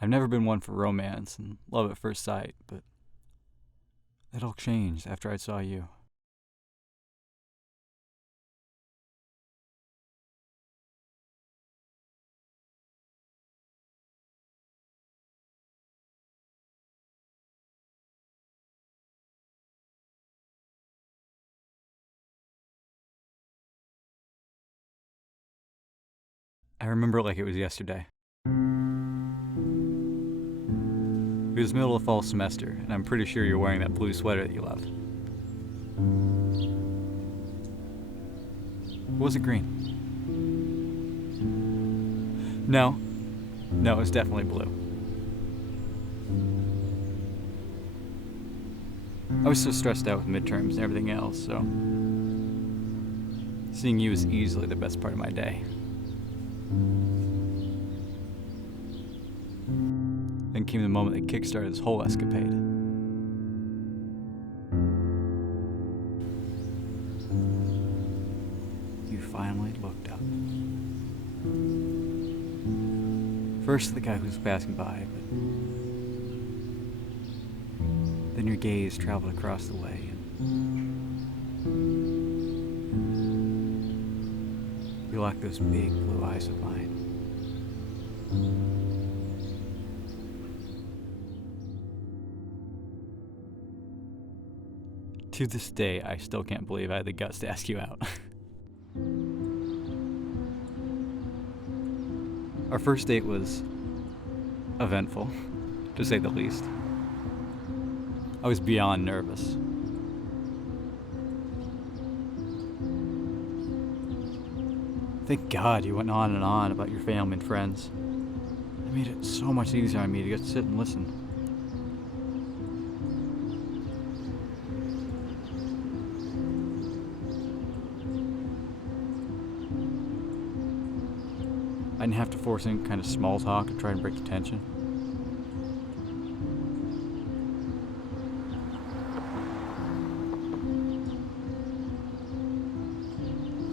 I've never been one for romance and love at first sight, but that all changed after I saw you. I remember it like it was yesterday. It was middle of fall semester, and I'm pretty sure you're wearing that blue sweater that you love. Was it green? No, it was definitely blue. I was so stressed out with midterms and everything else, so seeing you was easily the best part of my day. Then came the moment that kickstarted this whole escapade. You finally looked up. First the guy who was passing by, but then your gaze traveled across the way, and you locked those big blue eyes of mine. To this day, I still can't believe I had the guts to ask you out. Our first date was eventful, to say the least. I was beyond nervous. Thank God you went on and on about your family and friends. It made it so much easier on me to just sit and listen. I didn't have to force any kind of small talk to try and break the tension.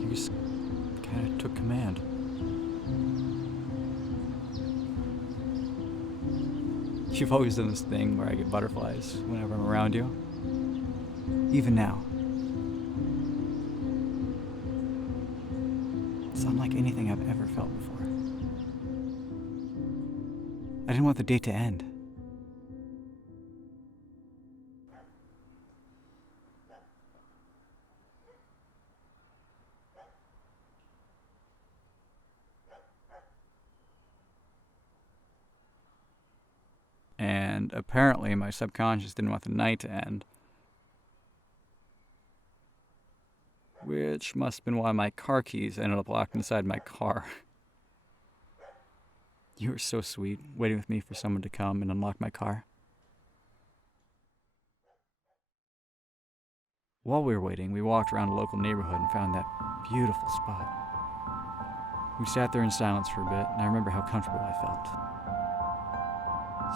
You just kind of took command. You've always done this thing where I get butterflies whenever I'm around you. Even now. It's unlike anything I've ever felt before. I didn't want the date to end. And apparently my subconscious didn't want the night to end. Which must have been why my car keys ended up locked inside my car. You were so sweet, waiting with me for someone to come and unlock my car. While we were waiting, we walked around a local neighborhood and found that beautiful spot. We sat there in silence for a bit, and I remember how comfortable I felt.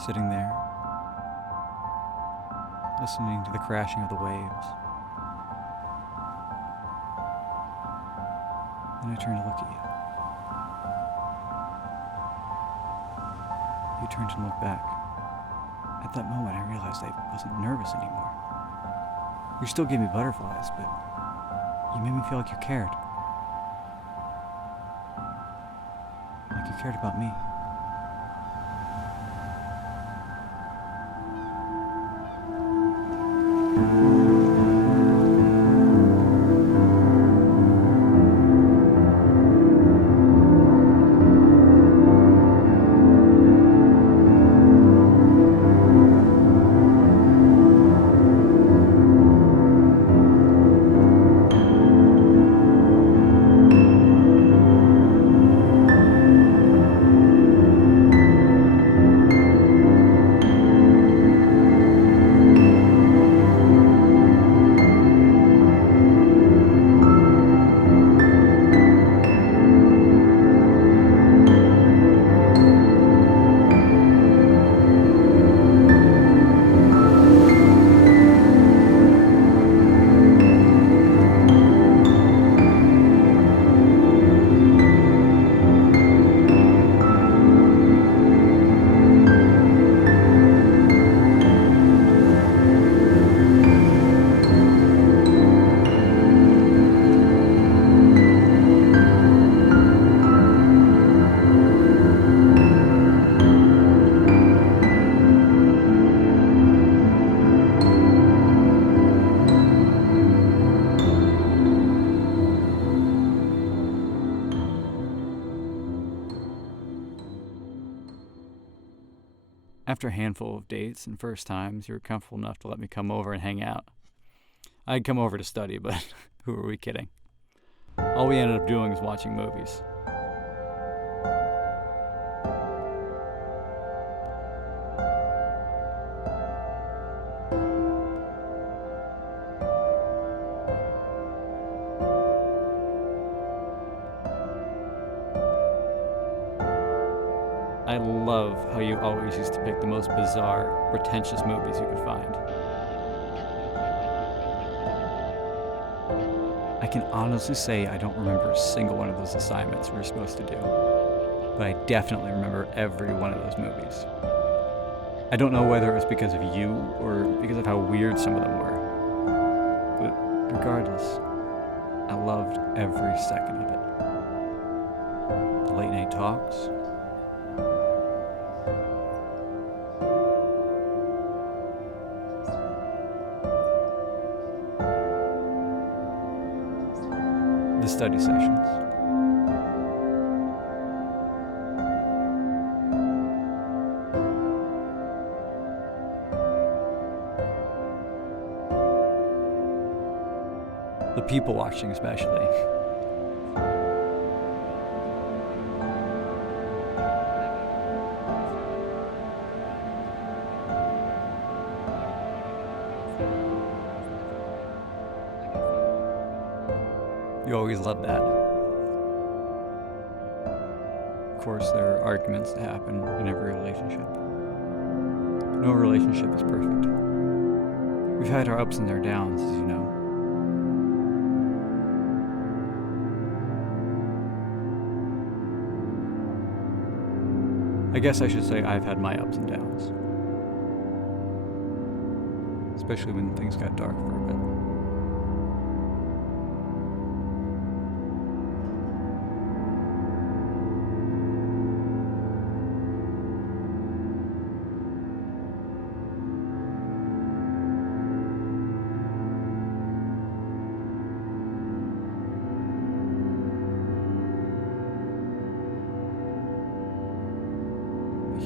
Sitting there, listening to the crashing of the waves. Then I turned to look at you. You turned and looked back. At that moment, I realized I wasn't nervous anymore. You still gave me butterflies, but you made me feel like you cared. Like you cared about me. After a handful of dates and first times, you were comfortable enough to let me come over and hang out. I'd come over to study, but who were we kidding? All we ended up doing was watching movies. I love how you always used to pick the most bizarre, pretentious movies you could find. I can honestly say I don't remember a single one of those assignments we were supposed to do, but I definitely remember every one of those movies. I don't know whether it was because of you or because of how weird some of them were, but regardless, I loved every second of it. The late night talks, the study sessions, the people watching especially. You always loved that. Of course, there are arguments that happen in every relationship. No relationship is perfect. We've had our ups and our downs, as you know. I guess I should say I've had my ups and downs. Especially when things got dark for a bit.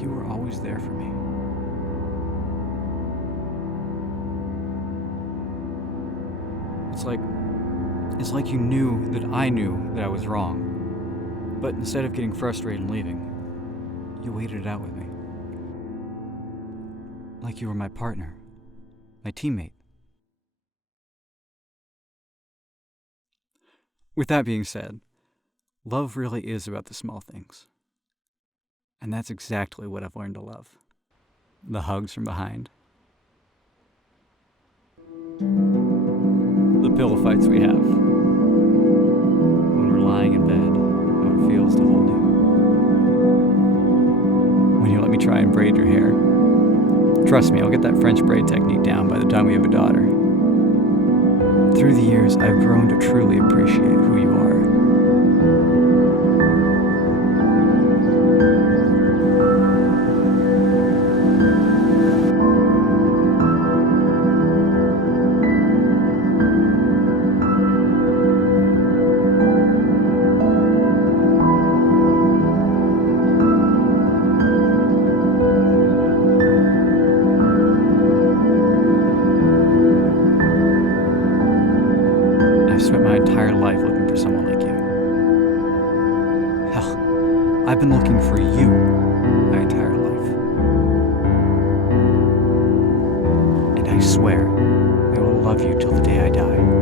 You were always there for me. It's like you knew that I knew that I was wrong. But instead of getting frustrated and leaving, you waited it out with me. Like you were my partner, my teammate. With that being said, love really is about the small things. And that's exactly what I've learned to love. The hugs from behind. The pillow fights we have. When we're lying in bed, how it feels to hold you. When you let me try and braid your hair. Trust me, I'll get that French braid technique down by the time we have a daughter. Through the years, I've grown to truly appreciate who you are. I've spent my entire life looking for someone like you. Hell, I've been looking for you my entire life. And I swear I will love you till the day I die.